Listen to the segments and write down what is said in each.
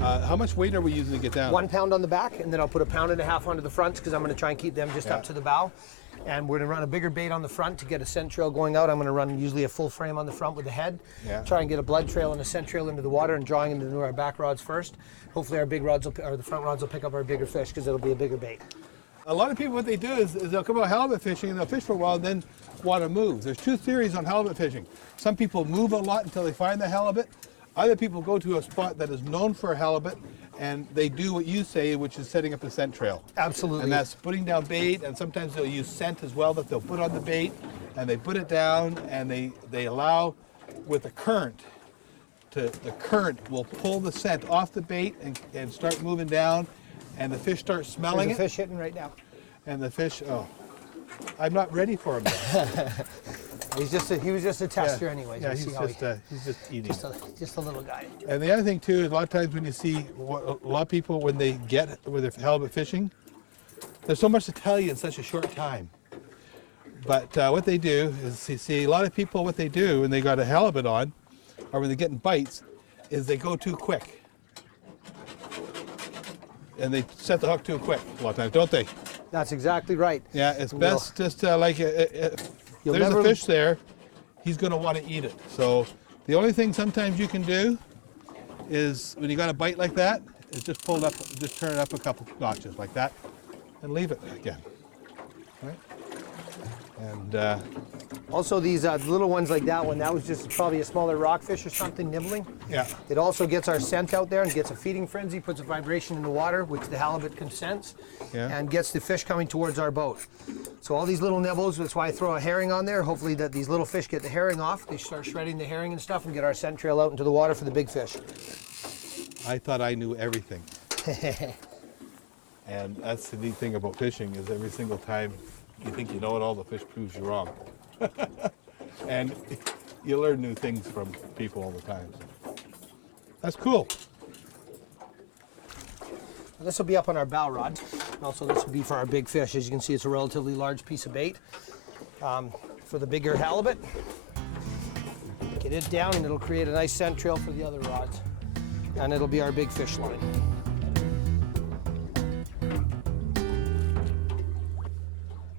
How much weight are we using to get down? 1 pound on the back, and then I'll put 1.5 pounds onto the fronts because I'm going to try and keep them just up to the bow. And we're going to run a bigger bait on the front to get a scent trail going out. I'm going to run usually a full frame on the front with the head. Try and get a blood trail and a scent trail into the water and drawing into our back rods first. Hopefully our big rods, or the front rods will pick up our bigger fish because it'll be a bigger bait. A lot of people, what they do is they'll come out halibut fishing and they'll fish for a while and then want to move. There's two theories on halibut fishing. Some people move a lot until they find the halibut. Other people go to a spot that is known for halibut and they do what you say, which is setting up a scent trail. Absolutely. And that's putting down bait, and sometimes they'll use scent as well that they'll put on the bait, and they put it down, and they allow with the current, the current will pull the scent off the bait and start moving down, and the fish start smelling it. There's a fish hitting right now. And the fish, oh, I'm not ready for him yet. He was just a tester anyways. Yeah, he's just eating. Just a little guy. And the other thing too is a lot of times when you see a lot of people when they're halibut fishing, there's so much to tell you in such a short time. But what they do is, you see a lot of people, what they do when they got a halibut on, or when they're getting bites, is they go too quick. And they set the hook too quick a lot of times, don't they? That's exactly right. Yeah, it's best just like there's a fish there, he's going to want to eat it. So the only thing sometimes you can do is when you got a bite like that, is just pull it up, just turn it up a couple notches like that, and leave it again. Right? And also these little ones like that one, that was just probably a smaller rockfish or something nibbling. Yeah. It also gets our scent out there and gets a feeding frenzy, puts a vibration in the water, which the halibut can sense, and gets the fish coming towards our boat. So all these little nibbles, that's why I throw a herring on there. Hopefully that these little fish get the herring off. They start shredding the herring and stuff and get our scent trail out into the water for the big fish. I thought I knew everything. And that's the neat thing about fishing, is every single time you think you know it all, the fish proves you wrong. And you learn new things from people all the time. That's cool. This will be up on our bow rod. Also, this will be for our big fish. As you can see, it's a relatively large piece of bait. For the bigger halibut, get it down and it'll create a nice scent trail for the other rods. And it'll be our big fish line.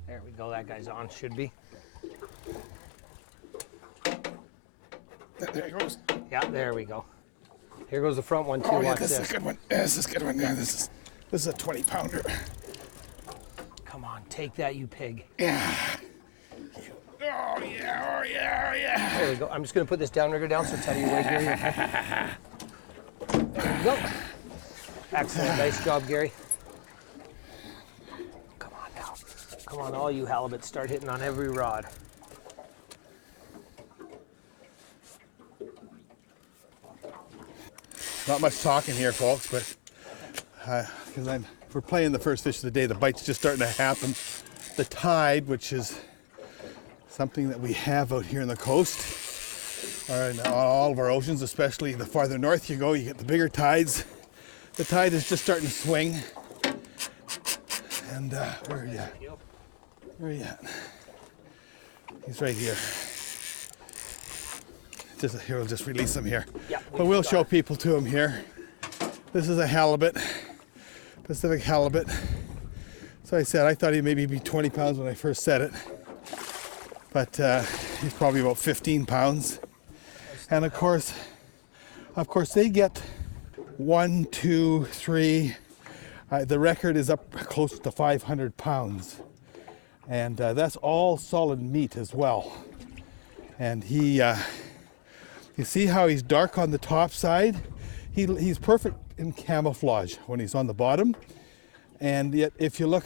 There we go, that guy's on, should be. There he goes. Yeah, there we go. Here goes the front one too. Oh yeah, Watch this is a good one. Yeah, this is a good one. Yeah, this is a 20-pounder. Come on, take that, you pig. Yeah. Oh yeah, oh yeah, oh yeah. There we go. I'm just going to put this downrigger down so Teddy will Gary. There we go. Excellent. Nice job, Gary. Come on now. Come on, all you halibuts, start hitting on every rod. Not much talking here, folks, but because we're playing the first fish of the day, the bite's just starting to happen. The tide, which is something that we have out here on the coast, or in all of our oceans, especially the farther north you go, you get the bigger tides. The tide is just starting to swing. And where are you at? Where are you at? He's right here. Here, we'll just release him here. Yeah, but we'll show people to him here. This is a halibut, Pacific halibut. So I said, I thought he'd maybe be 20 pounds when I first said it. But he's probably about 15 pounds. And of course they get 1, 2, 3. The record is up close to 500 pounds. And that's all solid meat as well. And he, you see how he's dark on the top side? He's perfect in camouflage when he's on the bottom. And yet if you look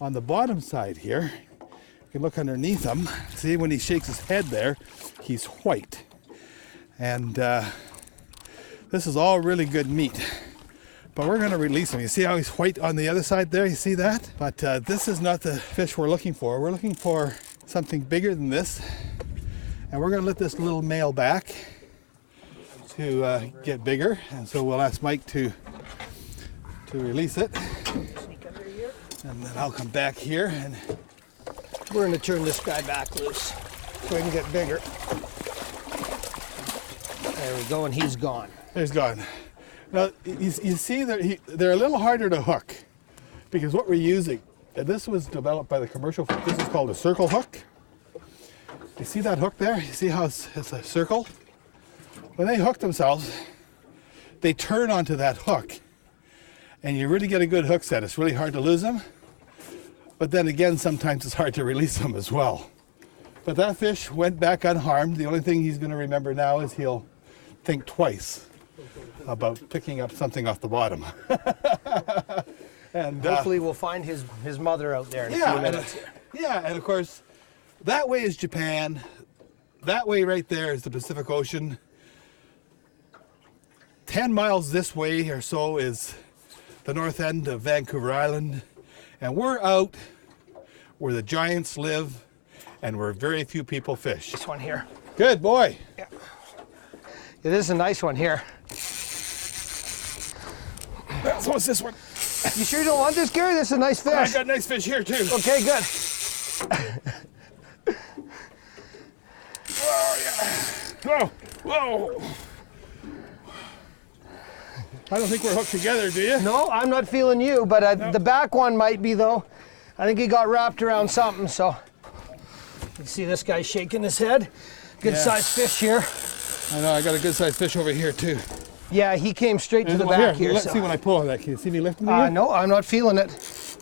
on the bottom side here, you can look underneath him. See, when he shakes his head there, he's white. And this is all really good meat. But we're gonna release him. You see how he's white on the other side there? You see that? But this is not the fish we're looking for. We're looking for something bigger than this. And we're going to let this little male back to get bigger. And so we'll ask Mike to release it. And then I'll come back here and We're going to turn this guy back loose so he can get bigger. There we go, and he's gone. He's gone. Now, you see, they're a little harder to hook because what we're using, and this was developed by the commercial folk. This is called a circle hook. You see that hook there? You see how it's a circle? When they hook themselves, they turn onto that hook, and you really get a good hook set. It's really hard to lose them, but then again, sometimes it's hard to release them as well. But that fish went back unharmed. The only thing he's going to remember now is he'll think twice about picking up something off the bottom. And hopefully we'll find his mother out there in a few minutes. And of course, that way is Japan. That way right there is the Pacific Ocean. 10 miles this way or so is the north end of Vancouver Island. And we're out where the giants live and where very few people fish. This one here. Good boy. Yeah. It is a nice one here. So what's this one? You sure you don't want this, Gary? This is a nice fish. I got a nice fish here too. Okay, good. Oh yeah. Whoa. I don't think we're hooked together, do you? No, I'm not feeling you, but the back one might be though. I think he got wrapped around something, so. You see this guy shaking his head. Good sized fish here. I know, I got a good sized fish over here too. Yeah, he came straight to the back here. Let's so. see when I pull on that. Can you see me lifting it? No, I'm not feeling it.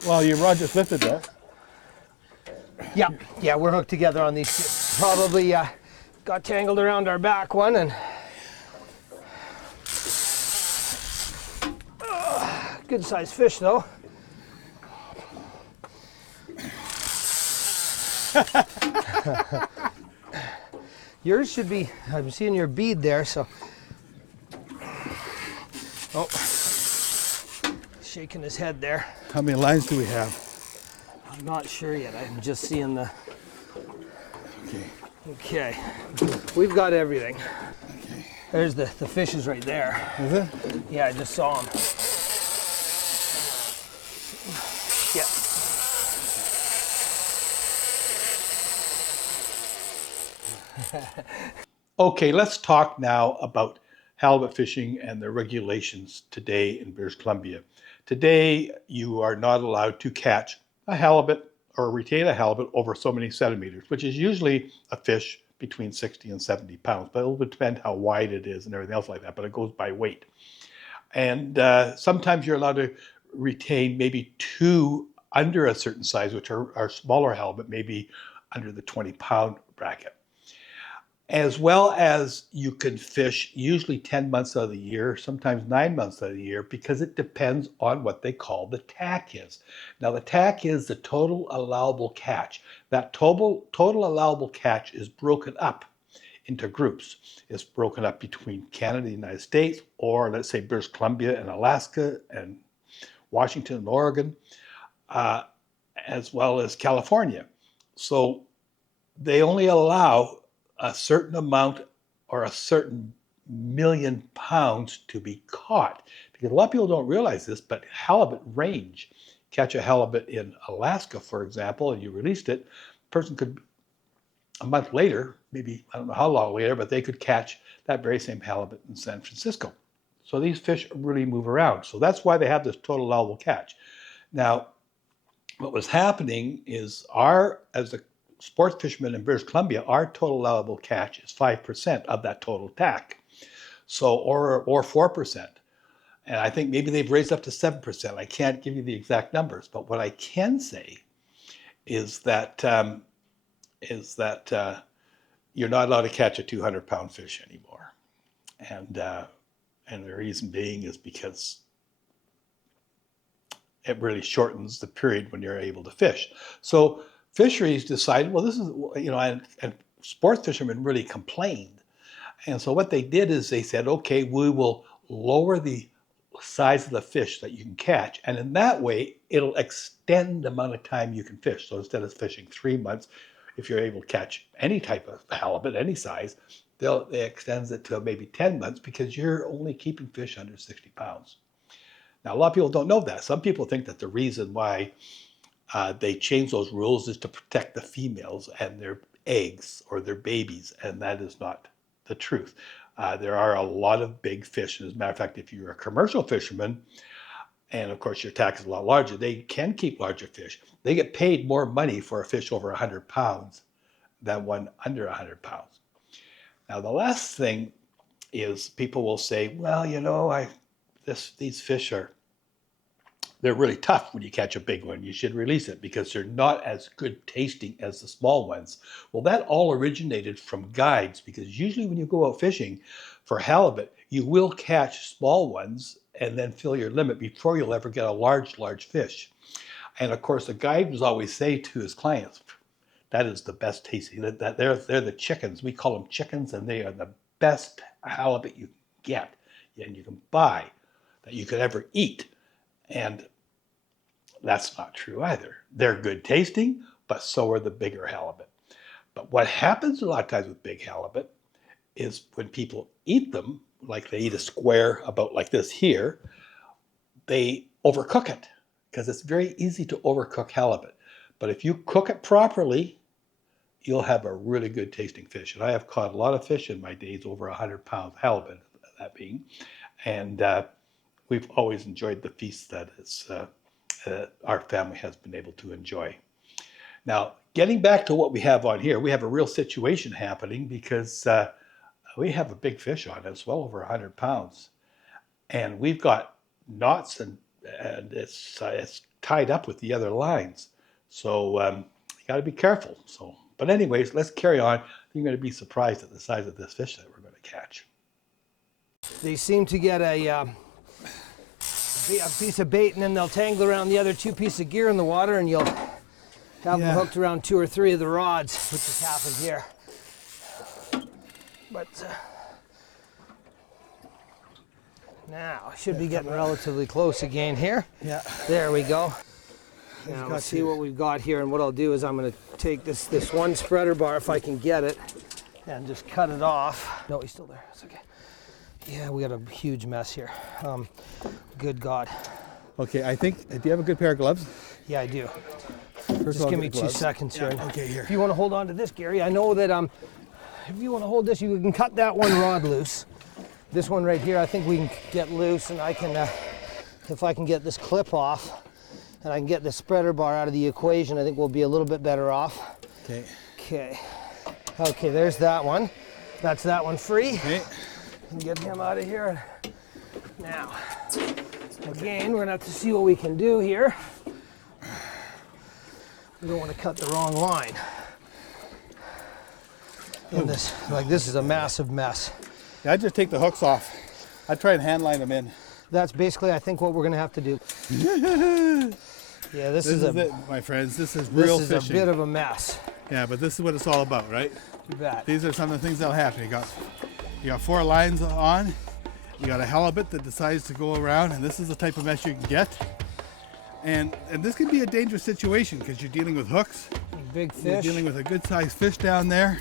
Well, your rod just lifted that. Yeah, we're hooked together on these two. Probably got tangled around our back one and good sized fish though. Yours should be, I'm seeing your bead there, so. Oh, shaking his head there. How many lines do we have? I'm not sure yet. I'm just seeing the. Okay. We've got everything. Okay. There's the fishes right there. Is it? Yeah, I just saw them. Yeah. Okay, let's talk now about halibut fishing and the regulations today in British Columbia. Today, you are not allowed to catch a halibut or retain a halibut over so many centimeters, which is usually a fish between 60 and 70 pounds, but it will depend how wide it is and everything else like that, but it goes by weight. And sometimes you're allowed to retain maybe two under a certain size, which are smaller halibut, maybe under the 20-pound bracket. As well as you can fish usually 10 months out of the year, sometimes 9 months out of the year, because it depends on what they call the TAC is. Now the TAC is the total allowable catch. That total allowable catch is broken up into groups. It's broken up between Canada and the United States, or let's say British Columbia and Alaska and Washington and Oregon, as well as California. So they only allow a certain amount or a certain million pounds to be caught. Because a lot of people don't realize this, but halibut range. Catch a halibut in Alaska, for example, and you released it, person could, a month later, maybe, I don't know how long later, but they could catch that very same halibut in San Francisco. So these fish really move around. So that's why they have this total allowable catch. Now, what was happening is as a sports fishermen in British Columbia, our total allowable catch is 5% of that total TAC. So, or 4%. And I think maybe they've raised up to 7%. I can't give you the exact numbers, but what I can say is that you're not allowed to catch a 200-pound fish anymore. And the reason being is because it really shortens the period when you're able to fish. So fisheries decided, well, this is, and sports fishermen really complained. And so what they did is they said, okay, we will lower the size of the fish that you can catch. And in that way, it'll extend the amount of time you can fish. So instead of fishing 3 months, if you're able to catch any type of halibut, any size, they extends it to maybe 10 months because you're only keeping fish under 60 pounds. Now, a lot of people don't know that. Some people think that the reason why They changed those rules is to protect the females and their eggs or their babies, and that is not the truth. There are a lot of big fish. As a matter of fact, if you're a commercial fisherman, and of course your tax is a lot larger, they can keep larger fish. They get paid more money for a fish over 100 pounds than one under 100 pounds. Now, the last thing is people will say, well, you know, these fish they're really tough when you catch a big one. You should release it because they're not as good tasting as the small ones. Well, that all originated from guides, because usually when you go out fishing for halibut, you will catch small ones and then fill your limit before you'll ever get a large fish. And of course, the guide was always say to his clients, that is the best tasting. That they're the chickens. We call them chickens, and they are the best halibut you can get and you can buy that you could ever eat. And that's not true either. They're good tasting, but so are the bigger halibut. But what happens a lot of times with big halibut is when people eat them, like they eat a square about like this here, they overcook it because it's very easy to overcook halibut. But if you cook it properly, you'll have a really good tasting fish. And I have caught a lot of fish in my days, over 100 pound halibut, that being. And we've always enjoyed the feast that our family has been able to enjoy. Now, getting back to what we have on here, we have a real situation happening because we have a big fish on it. It's well over 100 pounds. And we've got knots and it's tied up with the other lines. So you got to be careful. But anyways, let's carry on. You're going to be surprised at the size of this fish that we're going to catch. They seem to get a piece of bait, and then they'll tangle around the other 2 pieces of gear in the water, and you'll have them hooked around 2 or 3 of the rods, which has happened here. But now I should be getting relatively close again here. Yeah. There we go. Now let's see what we've got here, and what I'll do is I'm going to take this one spreader bar, if I can get it, and just cut it off. No, he's still there. It's okay. Yeah, we got a huge mess here. Good God. Okay, I think, do you have a good pair of gloves? Yeah, I do. First Just give me 2 seconds here. Yeah, okay, here. If you want to hold on to this, Gary, I know that if you want to hold this, you can cut that one rod loose. This one right here, I think we can get loose, and I can, if I can get this clip off, and I can get the spreader bar out of the equation, I think we'll be a little bit better off. Okay. Okay, there's that one. That's that one free. Okay. Get him out of here. Now, again, we're gonna have to see what we can do here. We don't want to cut the wrong line. And this is a massive mess. Yeah, I'd just take the hooks off. I'd try and hand line them in. That's basically, I think, what we're gonna have to do. Yeah, this is it, my friends. This is real fishing. This is a bit of a mess. Yeah, but this is what it's all about, right? You bet. These are some of the things that'll happen. You got 4 lines on. You got a halibut that decides to go around, and this is the type of mess you can get. And this can be a dangerous situation because you're dealing with hooks. Big fish. You're dealing with a good-sized fish down there.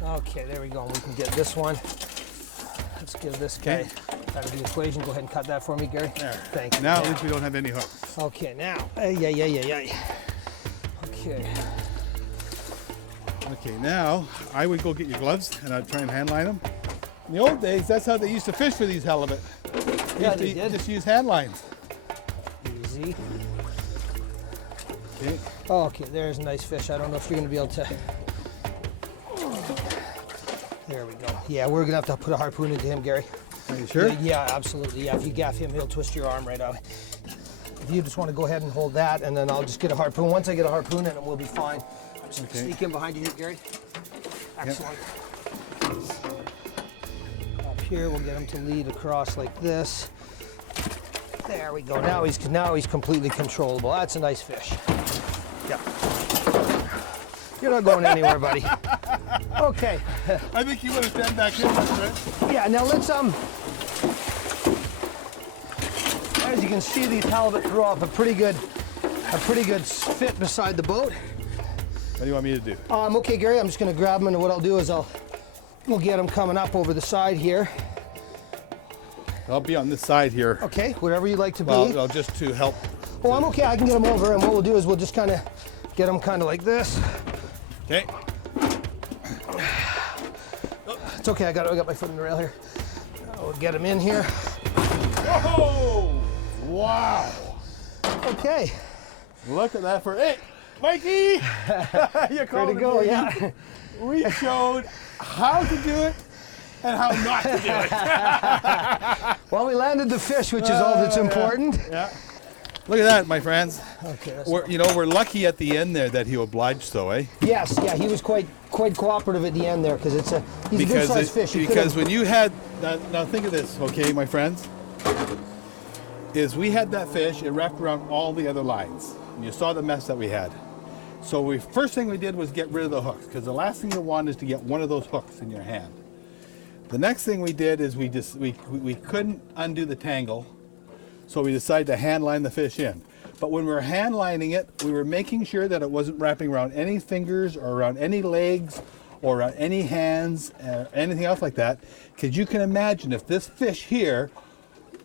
Okay, there we go. We can get this one. Let's give this guy out of the equation. Go ahead and cut that for me, Gary. There. Thank you. Now at least we don't have any hooks. Okay, now. Okay. Okay, now I would go get your gloves and I'd try and hand line them. In the old days, that's how they used to fish for these halibut. Yeah, they did. Just use hand lines. Easy. Okay. Oh, okay, there's a nice fish. I don't know if you're going to be able to. There we go. Yeah, we're going to have to put a harpoon into him, Gary. Are you sure? Yeah, absolutely. Yeah, if you gaff him, he'll twist your arm right out. If you just want to go ahead and hold that, and then I'll just get a harpoon. Once I get a harpoon in it, we'll be fine. I'm just going to sneak in behind you here, Gary. Excellent. Up here, we'll get him to lead across like this. There we go. Now he's completely controllable. That's a nice fish. Yeah. You're not going anywhere, buddy. Okay. I think you want to stand back in, right? Yeah. Now let's As you can see, these halibut throw off a pretty good fit beside the boat. What do you want me to do? Okay, Gary. I'm just going to grab them, and what I'll do is we'll get them coming up over the side here. I'll be on this side here. Okay, wherever you like to be. Well, just to help. Oh, I'm okay. I can get them over, and what we'll do is we'll just kind of get them kind of like this. Okay. It's okay. I got my foot in the rail here. We'll get them in here. Whoa! Wow! Okay. Look at that for hey, Mikey! You called Ready to go? Yeah. We showed how to do it and how not to do it. Well, we landed the fish, which is all that's important. Yeah. Look at that, my friends. Okay. We're lucky at the end there that he obliged, though, eh? Yes. Yeah. He was quite cooperative at the end there because he's a good sized fish. Because when you had now think of this, okay, my friends, is we had that fish, it wrapped around all the other lines. And you saw the mess that we had. So first thing we did was get rid of the hooks, because the last thing you want is to get one of those hooks in your hand. The next thing we did is we couldn't undo the tangle, so we decided to hand line the fish in. But when we were hand lining it, we were making sure that it wasn't wrapping around any fingers or around any legs or around any hands or anything else like that. Because you can imagine if this fish here,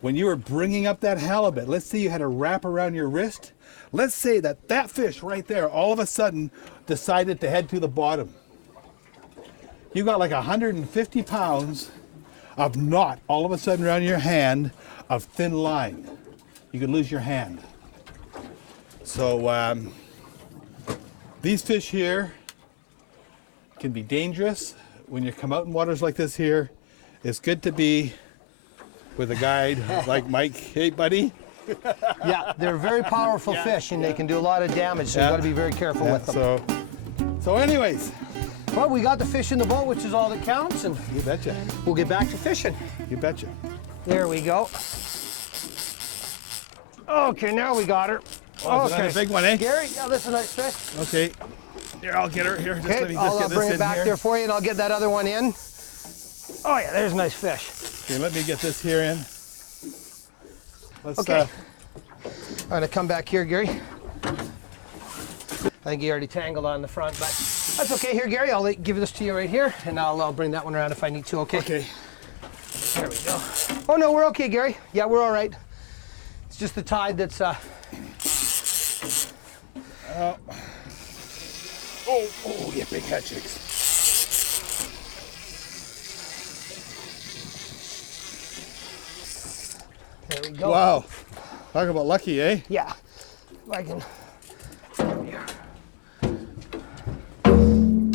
when you were bringing up that halibut, let's say you had a wrap around your wrist. Let's say that fish right there all of a sudden decided to head to the bottom. You got like 150 pounds of knot all of a sudden around your hand of thin line. You could lose your hand. So these fish here can be dangerous when you come out in waters like this here. It's good to be with a guide like Mike. Hey, buddy. Yeah, they're very powerful fish, and they can do a lot of damage, so you got to be very careful with them. So anyways. Well, we got the fish in the boat, which is all that counts, and you betcha. We'll get back to fishing. You betcha. There we go. Okay, now we got her. Oh, okay, a big one, eh? Gary, yeah, this is a nice fish. Okay, here, I'll get her here. Just okay, let me just get this bring it in back here. there for you, and I'll get that other one in. Oh yeah, there's a nice fish. Okay, let me get this here in. Let's, okay. I'm gonna come back here, Gary. I think he already tangled on the front, but that's okay. Here, Gary, I'll give this to you right here, and I'll bring that one around if I need to, okay? Okay. There we go. Oh no, we're okay, Gary. Yeah, we're all right. It's just the tide that's Oh, yeah, big head chicks. There we go. Wow. Talk about lucky, eh? Yeah. If I can.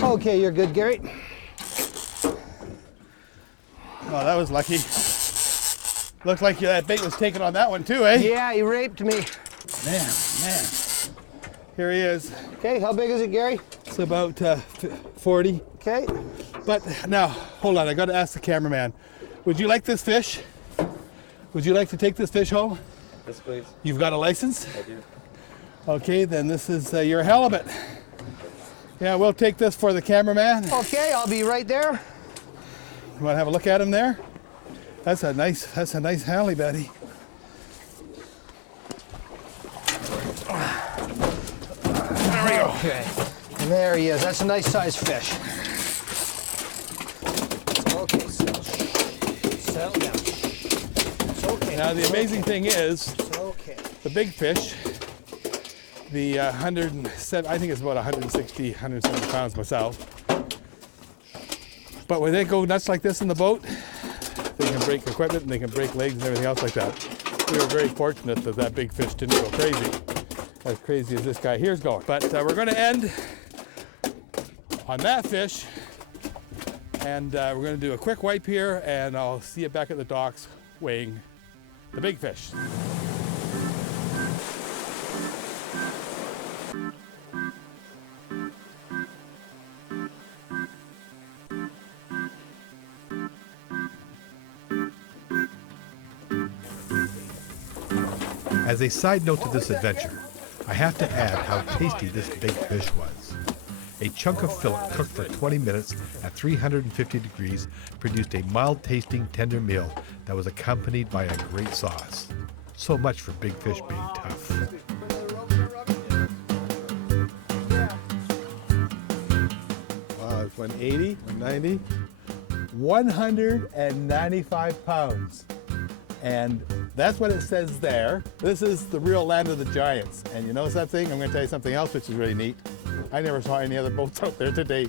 Okay, you're good, Gary. Oh, that was lucky. Looks like that bait was taken on that one too, eh? Yeah, he raped me. Man. Here he is. Okay, how big is it, Gary? It's about 40. Okay. But now, hold on, I got to ask the cameraman. Would you like this fish? Would you like to take this fish home? Yes, please. You've got a license? I do. Okay, then this is your halibut. Yeah, we'll take this for the cameraman. Okay, I'll be right there. You want to have a look at him there? That's a nice halibut, buddy. There we go. Okay. And there he is. That's a nice sized fish. Okay, settle down. It's okay. Now the amazing thing is, It's okay. the big fish, the 107, I think it's about 160, 170 pounds myself. But when they go nuts like this in the boat, they can break equipment and they can break legs and everything else like that. We were very fortunate that that big fish didn't go crazy as this guy here's going. But we're going to end on that fish, and we're going to do a quick wipe here, and I'll see you back at the docks weighing the big fish. As a side note to this adventure, I have to add how tasty this big fish was. A chunk of fillet cooked for 20 minutes at 350 degrees produced a mild-tasting tender meal that was accompanied by a great sauce. So much for big fish being tough. Wow, it's 180, 190, 195 pounds. And that's what it says there. This is the real land of the giants. And you know something? I'm going to tell you something else which is really neat. I never saw any other boats out there today.